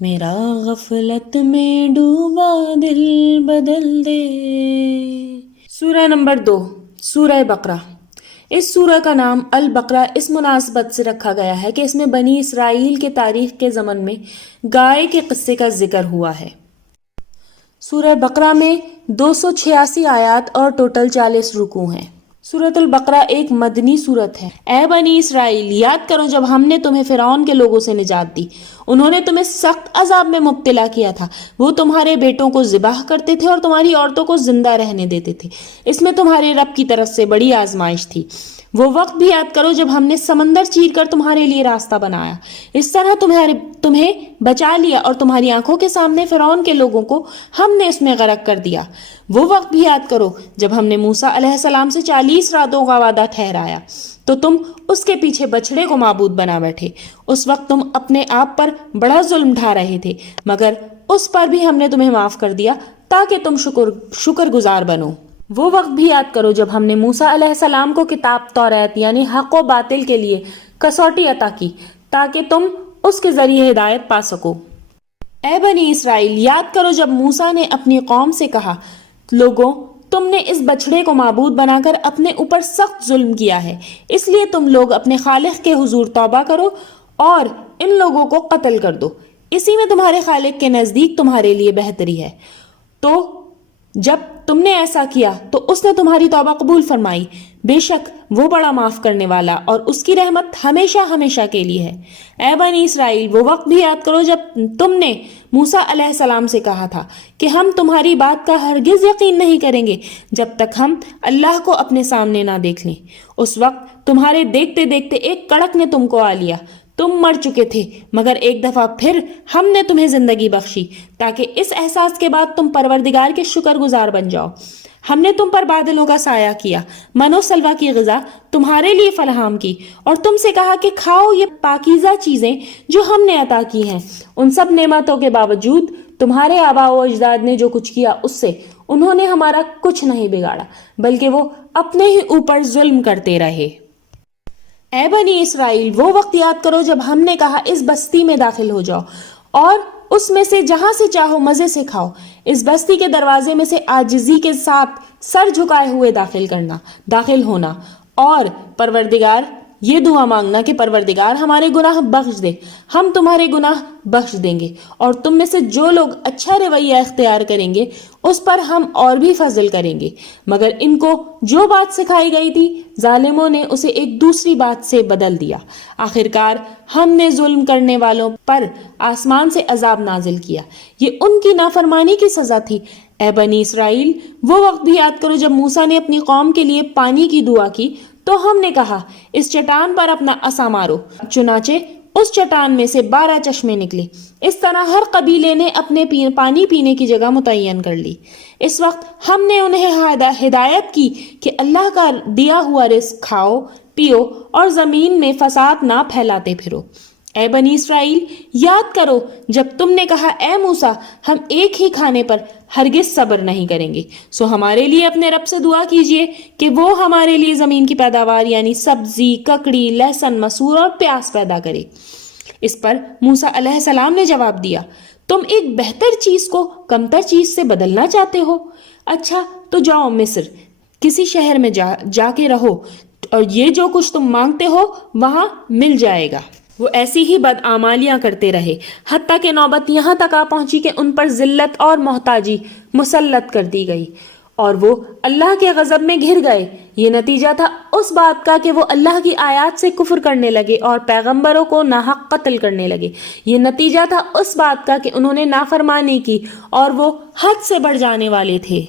میرا غفلت میں ڈوبا دل بدل دے۔ سورہ نمبر 2، سورہ بقرہ۔ اس سورہ کا نام البقرہ اس مناسبت سے رکھا گیا ہے کہ اس میں بنی اسرائیل کے تاریخ کے زمن میں گائے کے قصے کا ذکر ہوا ہے۔ سورہ بقرہ میں 286 آیات اور ٹوٹل 40 رکوع ہیں۔ سورۃ البقرہ ایک مدنی سورت ہے۔ اے بنی اسرائیل، یاد کرو جب ہم نے تمہیں فرعون کے لوگوں سے نجات دی، انہوں نے تمہیں سخت عذاب میں مبتلا کیا تھا۔ وہ تمہارے بیٹوں کو ذبح کرتے تھے اور تمہاری عورتوں کو زندہ رہنے دیتے تھے۔ اس میں تمہارے رب کی طرف سے بڑی آزمائش تھی۔ وہ وقت بھی یاد کرو جب ہم نے سمندر چیر کر تمہارے لیے راستہ بنایا، اس طرح تمہیں بچا لیا اور تمہاری آنکھوں کے سامنے فرعون کے لوگوں کو ہم نے اس میں غرق کر دیا۔ وہ وقت بھی یاد کرو جب ہم نے موسیٰ علیہ السلام سے 40 راتوں کا وعدہ ٹھہرایا تو تم اس کے پیچھے بچڑے کو معبود بنا بیٹھے۔ اس وقت تم اپنے آپ پر بڑا ظلم ڈھا رہے تھے، مگر اس پر بھی ہم نے تمہیں معاف کر دیا تاکہ تم شکر گزار بنو۔ وہ وقت بھی یاد کرو جب ہم نے موسیٰ علیہ السلام کو کتاب توریت یعنی حق و باطل کے لیے کسوٹی عطا کی تاکہ تم اس کے ذریعے ہدایت پا سکو۔ اے بنی اسرائیل، یاد کرو جب موسیٰ نے اپنی قوم سے کہا، لوگوں، تم نے اس بچڑے کو معبود بنا کر اپنے اوپر سخت ظلم کیا ہے، اس لیے تم لوگ اپنے خالق کے حضور توبہ کرو اور ان لوگوں کو قتل کر دو، اسی میں تمہارے خالق کے نزدیک تمہارے لیے بہتری ہے۔ تو جب تم نے ایسا کیا تو اس نے تمہاری توبہ قبول فرمائی، بے شک وہ بڑا معاف کرنے والا اور اس کی رحمت ہمیشہ ہمیشہ کے لیے ہے۔ اے بنی اسرائیل، وہ وقت بھی یاد کرو جب تم نے موسیٰ علیہ السلام سے کہا تھا کہ ہم تمہاری بات کا ہرگز یقین نہیں کریں گے جب تک ہم اللہ کو اپنے سامنے نہ دیکھ لیں۔ اس وقت تمہارے دیکھتے دیکھتے ایک کڑک نے تم کو آ لیا، تم مر چکے تھے، مگر ایک دفعہ پھر ہم نے تمہیں زندگی بخشی تاکہ اس احساس کے بعد تم پروردگار کے شکر گزار بن جاؤ۔ ہم نے تم پر بادلوں کا سایہ کیا، من و سلوہ کی غذا تمہارے لیے فراہم کی اور تم سے کہا کہ کھاؤ یہ پاکیزہ چیزیں جو ہم نے عطا کی ہیں۔ ان سب نعمتوں کے باوجود تمہارے آباء و اجداد نے جو کچھ کیا اس سے انہوں نے ہمارا کچھ نہیں بگاڑا، بلکہ وہ اپنے ہی اوپر ظلم کرتے رہے۔ اے بنی اسرائیل، وہ وقت یاد کرو جب ہم نے کہا اس بستی میں داخل ہو جاؤ اور اس میں سے جہاں سے چاہو مزے سے کھاؤ، اس بستی کے دروازے میں سے عاجزی کے ساتھ سر جھکائے ہوئے داخل ہونا اور پروردگار یہ دعا مانگنا کہ پروردگار ہمارے گناہ بخش دے، ہم تمہارے گناہ بخش دیں گے، اور تم میں سے جو لوگ اچھا رویہ اختیار کریں گے اس پر ہم اور بھی فضل کریں گے۔ مگر ان کو جو بات سکھائی گئی تھی ظالموں نے اسے ایک دوسری بات سے بدل دیا۔ آخرکار ہم نے ظلم کرنے والوں پر آسمان سے عذاب نازل کیا، یہ ان کی نافرمانی کی سزا تھی۔ اے بنی اسرائیل، وہ وقت بھی یاد کرو جب موسیٰ نے اپنی قوم کے لیے پانی کی دعا کی تو ہم نے کہا اس چٹان پر اپنا عصا مارو، چنانچہ اس چٹان میں سے 12 چشمے نکلے۔ اس طرح ہر قبیلے نے اپنے پانی پینے کی جگہ متعین کر لی۔ اس وقت ہم نے انہیں ہدایت کی کہ اللہ کا دیا ہوا رزق کھاؤ پیو اور زمین میں فساد نہ پھیلاتے پھرو۔ اے بنی اسرائیل، یاد کرو جب تم نے کہا اے موسیٰ، ہم ایک ہی کھانے پر ہرگز صبر نہیں کریں گے، سو ہمارے لیے اپنے رب سے دعا کیجئے کہ وہ ہمارے لیے زمین کی پیداوار یعنی سبزی، ککڑی، لہسن، مسور اور پیاز پیدا کرے۔ اس پر موسیٰ علیہ السلام نے جواب دیا، تم ایک بہتر چیز کو کمتر چیز سے بدلنا چاہتے ہو؟ اچھا تو جاؤ مصر کسی شہر میں جا کے رہو اور یہ جو کچھ تم مانگتے ہو وہاں مل جائے گا۔ وہ ایسی ہی بدعمالیاں کرتے رہے حتیٰ کہ نوبت یہاں تک آ پہنچی کہ ان پر ذلت اور محتاجی مسلط کر دی گئی اور وہ اللہ کے غضب میں گھر گئے۔ یہ نتیجہ تھا اس بات کا کہ وہ اللہ کی آیات سے کفر کرنے لگے اور پیغمبروں کو ناحق قتل کرنے لگے۔ یہ نتیجہ تھا اس بات کا کہ انہوں نے نافرمانی کی اور وہ حد سے بڑھ جانے والے تھے۔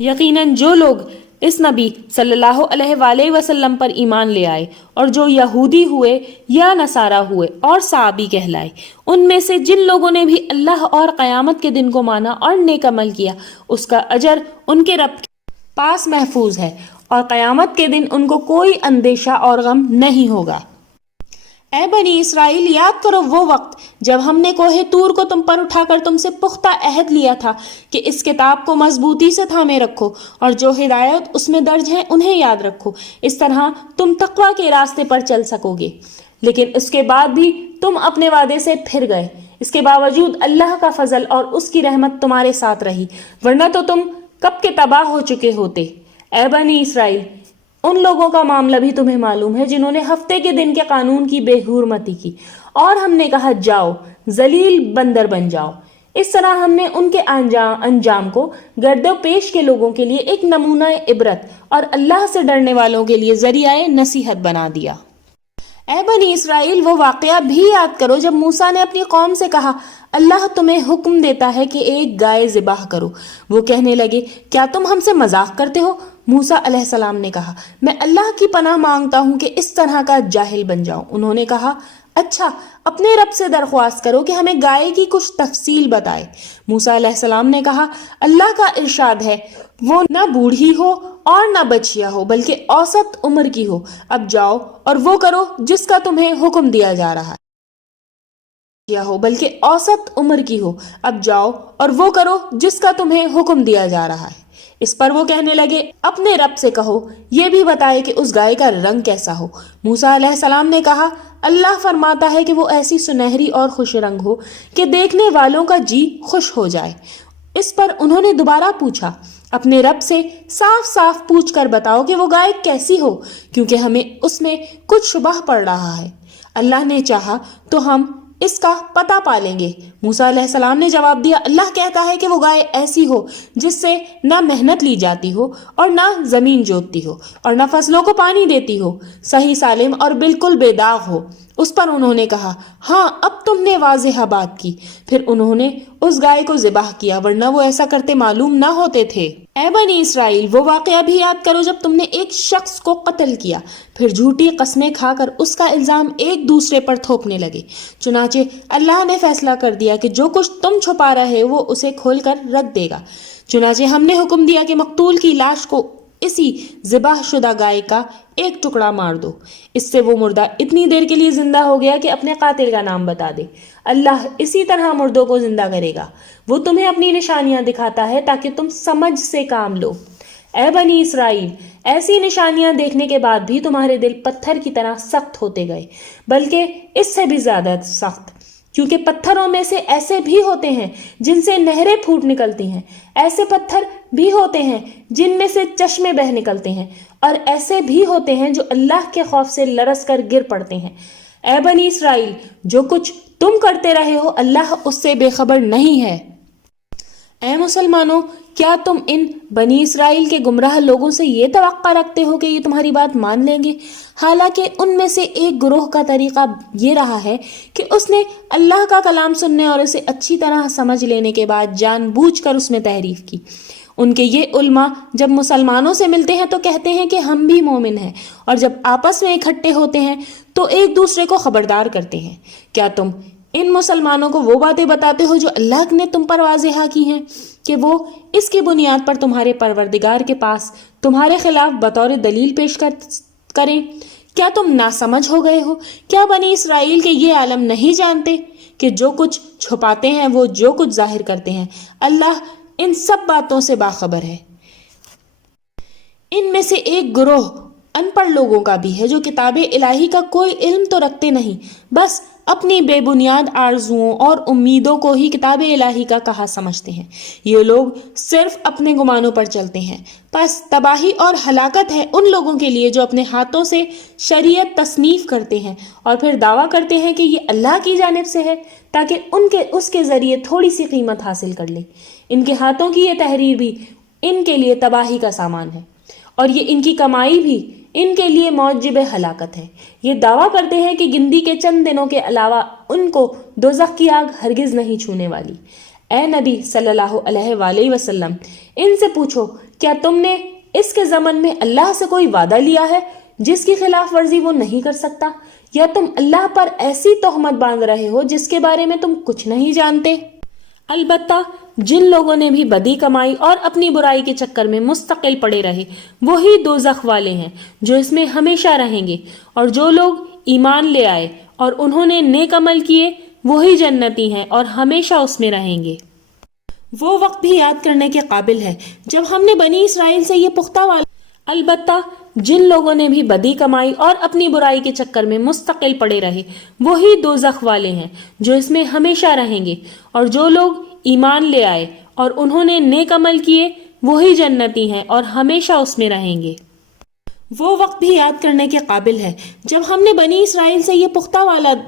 یقیناً جو لوگ اس نبی صلی اللہ علیہ وآلہ وسلم پر ایمان لے آئے اور جو یہودی ہوئے یا نصارہ ہوئے اور صحابی کہلائے، ان میں سے جن لوگوں نے بھی اللہ اور قیامت کے دن کو مانا اور نیک عمل کیا، اس کا اجر ان کے رب کے پاس محفوظ ہے اور قیامت کے دن ان کو کوئی اندیشہ اور غم نہیں ہوگا۔ اے بنی اسرائیل، یاد کرو وہ وقت جب ہم نے کوہ طور کو تم پر اٹھا کر تم سے پختہ عہد لیا تھا کہ اس کتاب کو مضبوطی سے تھامے رکھو اور جو ہدایت اس میں درج ہیں انہیں یاد رکھو، اس طرح تم تقویٰ کے راستے پر چل سکو گے۔ لیکن اس کے بعد بھی تم اپنے وعدے سے پھر گئے، اس کے باوجود اللہ کا فضل اور اس کی رحمت تمہارے ساتھ رہی، ورنہ تو تم کب کے تباہ ہو چکے ہوتے۔ اے بنی اسرائیل، ان لوگوں کا معاملہ بھی تمہیں معلوم ہے جنہوں نے ہفتے کے دن کے قانون کی بے حرمتی کی، اور ہم نے کہا جاؤ ذلیل بندر بن جاؤ۔ اس طرح ہم نے ان کے انجام کو گرد و پیش کے لوگوں کے لیے ایک نمونہ عبرت اور اللہ سے ڈرنے والوں کے لیے ذریعہ نصیحت بنا دیا۔ اے بنی اسرائیل، وہ واقعہ بھی یاد کرو جب موسیٰ نے اپنی قوم سے کہا اللہ تمہیں حکم دیتا ہے کہ ایک گائے ذبح کرو۔ وہ کہنے لگے کیا تم ہم سے مذاق کرتے ہو؟ موسیٰ علیہ السلام نے کہا میں اللہ کی پناہ مانگتا ہوں کہ اس طرح کا جاہل بن جاؤں۔ انہوں نے کہا اچھا اپنے رب سے درخواست کرو کہ ہمیں گائے کی کچھ تفصیل بتائے۔ موسیٰ علیہ السلام نے کہا اللہ کا ارشاد ہے وہ نہ بوڑھی ہو اور نہ بچیا ہو بلکہ اوسط عمر کی ہو، اب جاؤ اور وہ کرو جس کا تمہیں حکم دیا جا رہا ہے، بلکہ اوسط عمر کی ہو، اب جاؤ اور وہ کرو جس کا تمہیں حکم دیا جا رہا ہے۔ اس پر وہ کہنے لگے اپنے رب سے کہو یہ بھی بتائے کہ اس گائے کا رنگ کیسا ہو۔ موسیٰ علیہ السلام نے کہا اللہ فرماتا ہے کہ وہ ایسی سنہری اور خوش رنگ ہو کہ دیکھنے والوں کا جی خوش ہو جائے۔ اس پر انہوں نے دوبارہ پوچھا اپنے رب سے صاف صاف پوچھ کر بتاؤ کہ وہ گائے کیسی ہو، کیونکہ ہمیں اس میں کچھ شبہ پڑ رہا ہے، اللہ نے چاہا تو ہم اس کا پتہ پالیں گے۔ موسیٰ علیہ السلام نے جواب دیا اللہ کہتا ہے کہ وہ گائے ایسی ہو جس سے نہ محنت لی جاتی ہو اور نہ زمین جوتتی ہو اور نہ فصلوں کو پانی دیتی ہو، صحیح سالم اور بالکل بے داغ ہو۔ اس پر انہوں نے کہا ہاں اب تم نے واضح بات کی۔ پھر انہوں نے اس گائے کو ذبح کیا ورنہ وہ ایسا کرتے معلوم نہ ہوتے تھے۔ اے بنی اسرائیل، وہ واقعہ بھی یاد کرو جب تم نے ایک شخص کو قتل کیا، پھر جھوٹی قسمیں کھا کر اس کا الزام ایک دوسرے پر تھوپنے لگے۔ چنانچہ اللہ نے فیصلہ کر دیا کہ جو کچھ تم چھپا رہے وہ اسے کھول کر رکھ دے گا۔ چنانچہ ہم نے حکم دیا کہ مقتول کی لاش کو اسی ذبح شدہ گائے کا ایک ٹکڑا مار دو۔ اس سے وہ مردہ اتنی دیر کے لیے زندہ ہو گیا کہ اپنے قاتل کا نام بتا دے۔ اللہ اسی طرح مردوں کو زندہ کرے گا، وہ تمہیں اپنی نشانیاں دکھاتا ہے تاکہ تم سمجھ سے کام لو۔ اے بنی اسرائیل، ایسی نشانیاں دیکھنے کے بعد بھی تمہارے دل پتھر کی طرح سخت ہوتے گئے، بلکہ اس سے بھی زیادہ سخت، کیونکہ پتھروں میں سے ایسے بھی ہوتے ہیں جن سے نہریں پھوٹ نکلتی ہیں، ایسے پتھر بھی ہوتے ہیں جن میں سے چشمے بہہ نکلتے ہیں، اور ایسے بھی ہوتے ہیں جو اللہ کے خوف سے لرز کر گر پڑتے ہیں۔ اے بنی اسرائیل، جو کچھ تم کرتے رہے ہو اللہ اس سے بے خبر نہیں ہے۔ اے مسلمانوں، کیا تم ان بنی اسرائیل کے گمراہ لوگوں سے یہ توقع رکھتے ہو کہ یہ تمہاری بات مان لیں گے؟ حالانکہ ان میں سے ایک گروہ کا طریقہ یہ رہا ہے کہ اس نے اللہ کا کلام سننے اور اسے اچھی طرح سمجھ لینے کے بعد جان بوجھ کر اس میں تحریف کی۔ ان کے یہ علماء جب مسلمانوں سے ملتے ہیں تو کہتے ہیں کہ ہم بھی مومن ہیں، اور جب آپس میں اکٹھے ہوتے ہیں تو ایک دوسرے کو خبردار کرتے ہیں۔ کیا تم ان مسلمانوں کو وہ باتیں بتاتے ہو جو اللہ نے تم پر واضح کی ہیں کہ وہ اس کی بنیاد پر تمہارے پروردگار کے پاس تمہارے خلاف بطور دلیل پیش کریں؟ کیا تم ناسمجھ ہو گئے ہو؟ کیا بنی اسرائیل کے یہ عالم نہیں جانتے کہ جو کچھ چھپاتے ہیں وہ جو کچھ ظاہر کرتے ہیں، اللہ ان سب باتوں سے باخبر ہے۔ ان میں سے ایک گروہ ان پڑھ لوگوں کا بھی ہے جو کتاب الہی کا کوئی علم تو رکھتے نہیں، بس اپنی بے بنیاد آرزوؤں اور امیدوں کو ہی کتاب الہی کا کہا سمجھتے ہیں۔ یہ لوگ صرف اپنے گمانوں پر چلتے ہیں، پس تباہی اور ہلاکت ہے ان لوگوں کے لیے جو اپنے ہاتھوں سے شریعت تصنیف کرتے ہیں اور پھر دعویٰ کرتے ہیں کہ یہ اللہ کی جانب سے ہے تاکہ اس کے ذریعے تھوڑی سی قیمت حاصل کر لیں۔ ان کے ہاتھوں کی یہ تحریر بھی ان کے لیے تباہی کا سامان ہے، اور یہ ان کی کمائی بھی ان کے لیے موجب ہلاکت ہے۔ یہ دعویٰ کرتے ہیں کہ گنتی کے چند دنوں کے علاوہ ان کو دوزخ کی آگ ہرگز نہیں چھونے والی۔ اے نبی صلی اللہ علیہ وآلہ وسلم، ان سے پوچھو کیا تم نے اس کے ضمن میں اللہ سے کوئی وعدہ لیا ہے جس کی خلاف ورزی وہ نہیں کر سکتا، یا تم اللہ پر ایسی تہمت باندھ رہے ہو جس کے بارے میں تم کچھ نہیں جانتے؟ البتہ جن لوگوں نے بھی بدی کمائی اور اپنی برائی کے چکر میں مستقل پڑے رہے وہی دوزخ والے ہیں جو اس میں ہمیشہ رہیں گے، اور جو لوگ ایمان لے آئے اور انہوں نے نیک عمل کیے وہی جنتی ہیں اور ہمیشہ اس میں رہیں گے۔ وہ وقت بھی یاد کرنے کے قابل ہے جب ہم نے بنی اسرائیل سے یہ پختہ البتہ جن لوگوں نے بھی بدی کمائی اور اپنی برائی کے چکر میں مستقل پڑے رہے وہی دوزخ والے ہیں جو اس میں ہمیشہ رہیں گے، اور جو لوگ ایمان لے آئے اور انہوں نے نیک عمل کیے وہی جنتی ہیں اور ہمیشہ اس میں رہیں گے۔ وہ وقت بھی یاد کرنے کے قابل ہے جب ہم نے بنی اسرائیل سے یہ پختہ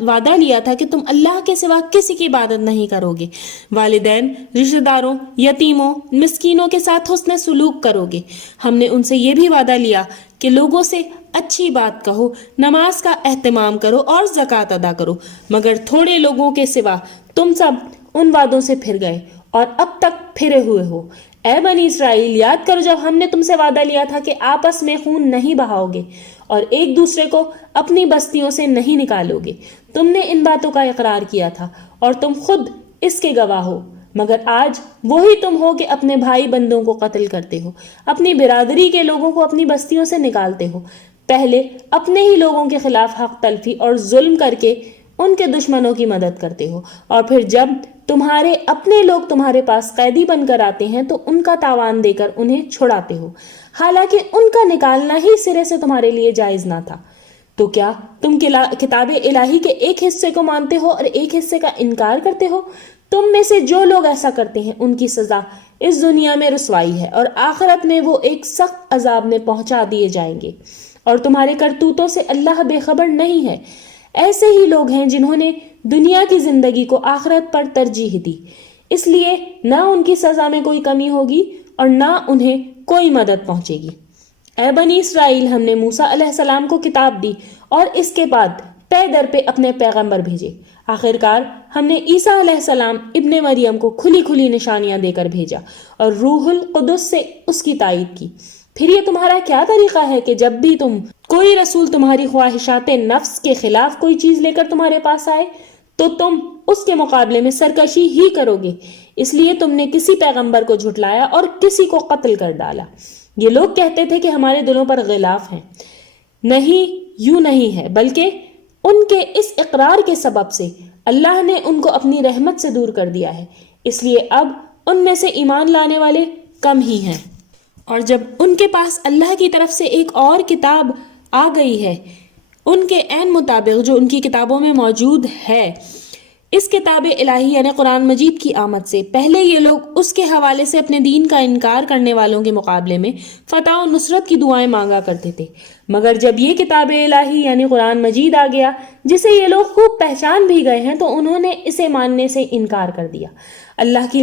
وعدہ لیا تھا کہ تم اللہ کے سوا کسی کی عبادت نہیں کرو گے، والدین، رشتہ داروں، یتیموں، مسکینوں کے ساتھ حسن سلوک کرو گے۔ ہم نے ان سے یہ بھی وعدہ لیا کہ لوگوں سے اچھی بات کہو، نماز کا اہتمام کرو اور زکوٰۃ ادا کرو، مگر تھوڑے لوگوں کے سوا تم سب ان وعدوں سے پھر گئے اور اب تک پھرے ہوئے ہو۔ اے بنی اسرائیل، یاد کرو جب ہم نے تم سے وعدہ لیا تھا کہ آپس میں خون نہیں بہاؤ گے اور ایک دوسرے کو اپنی بستیوں سے نہیں نکالو گے۔ تم نے ان باتوں کا اقرار کیا تھا اور تم خود اس کے گواہ ہو، مگر آج وہی تم ہو کہ اپنے بھائی بندوں کو قتل کرتے ہو، اپنی برادری کے لوگوں کو اپنی بستیوں سے نکالتے ہو، پہلے اپنے ہی لوگوں کے خلاف حق تلفی اور ظلم کر کے ان کے دشمنوں کی مدد کرتے ہو، اور پھر جب تمہارے اپنے لوگ تمہارے پاس قیدی بن کر آتے ہیں تو ان کا تاوان دے کر انہیں چھڑاتے ہو، حالانکہ ان کا نکالنا ہی سرے سے تمہارے لیے جائز نہ تھا۔ تو کیا تم کتاب الہی کے ایک حصے کو مانتے ہو اور ایک حصے کا انکار کرتے ہو؟ تم میں سے جو لوگ ایسا کرتے ہیں ان کی سزا اس دنیا میں رسوائی ہے، اور آخرت میں وہ ایک سخت عذاب میں پہنچا دیے جائیں گے، اور تمہارے کرتوتوں سے اللہ بے خبر نہیں ہے۔ ایسے ہی لوگ ہیں جنہوں نے دنیا کی زندگی کو آخرت پر ترجیح دی، اس لیے نہ ان کی سزا میں کوئی کمی ہوگی اور نہ انہیں کوئی مدد پہنچے گی۔ اے بنی اسرائیل، ہم نے موسیٰ علیہ السلام کو کتاب دی اور اس کے بعد پے در پہ اپنے پیغمبر بھیجے۔ آخرکار ہم نے عیسیٰ علیہ السلام ابن مریم کو کھلی کھلی نشانیاں دے کر بھیجا اور روح القدس سے اس کی تائید کی۔ پھر یہ تمہارا کیا طریقہ ہے کہ جب بھی کوئی رسول تمہاری خواہشات نفس کے خلاف کوئی چیز لے کر تمہارے پاس آئے تو تم اس کے مقابلے میں سرکشی ہی کرو گے؟ اس لیے تم نے کسی پیغمبر کو جھٹلایا اور کسی کو قتل کر ڈالا۔ یہ لوگ کہتے تھے کہ ہمارے دلوں پر غلاف ہیں، نہیں، یوں نہیں ہے، بلکہ ان کے اس اقرار کے سبب سے اللہ نے ان کو اپنی رحمت سے دور کر دیا ہے، اس لیے اب ان میں سے ایمان لانے والے کم ہی ہیں۔ اور جب ان کے پاس اللہ کی طرف سے ایک اور کتاب آ گئی ہے ان کے عین مطابق جو ان کی کتابوں میں موجود ہے، اس کتاب الہی یعنی قرآن مجید کی آمد سے پہلے یہ لوگ اس کے حوالے سے اپنے دین کا انکار کرنے والوں کے مقابلے میں فتح و نصرت کی دعائیں مانگا کرتے تھے، مگر جب یہ کتاب الہی یعنی قرآن مجید آ گیا جسے یہ لوگ خوب پہچان بھی گئے ہیں تو انہوں نے اسے ماننے سے انکار کر دیا۔ اللہ کی